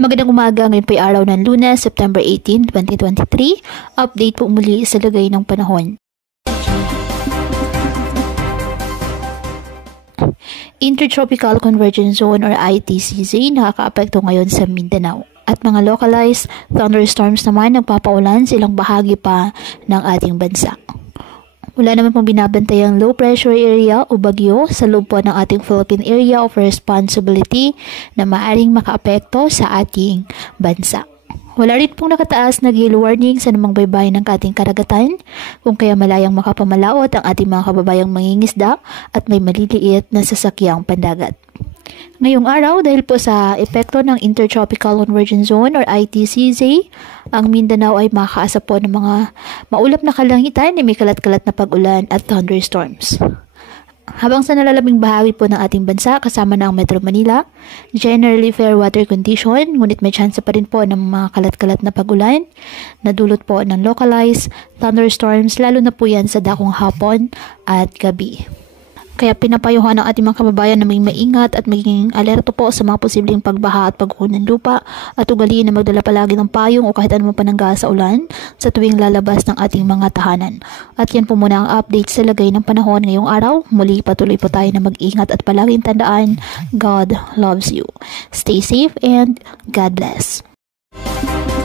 Magandang umaga, ngayon po ay araw ng Lunes, September 18, 2023. Update po muli sa lagay ng panahon. Intertropical Convergence Zone or ITCZ nakakaapekto ngayon sa Mindanao. At mga localized thunderstorms naman nagpapaulan sa ilang bahagi pa ng ating bansa. Wala naman pong binabantayang low pressure area o bagyo sa loob po ng ating Philippine Area of Responsibility na maaring makaapekto sa ating bansa. Wala rin pong nakataas na gale warning sa namang baybayin ng ating karagatan, kung kaya malayang makapamalaot ang ating mga kababayang mangingisda at may maliliit na sasakyang pandagat. Ngayong araw, dahil po sa epekto ng Intertropical Convergence Zone or ITCZ, ang Mindanao ay makakaasa po ng mga maulap na kalangitan na may kalat-kalat na pag-ulan at thunderstorms. Habang sa nalalabing bahagi po ng ating bansa, kasama na ang Metro Manila, generally fair weather condition, ngunit may chance pa rin po ng mga kalat-kalat na pag-ulan na dulot po ng localized thunderstorms, lalo na po yan sa dakong hapon at gabi. Kaya pinapayuhan ng ating mga kababayan na may maingat at maging alerto po sa mga posibleng pagbaha at pagguho ng lupa at ugaliin na magdala palagi ng payong o kahit anumang panangga sa ulan sa tuwing lalabas ng ating mga tahanan. At yan po muna ang update sa lagay ng panahon ngayong araw. Muli patuloy po tayo na mag-ingat at palaging tandaan, God loves you. Stay safe and God bless.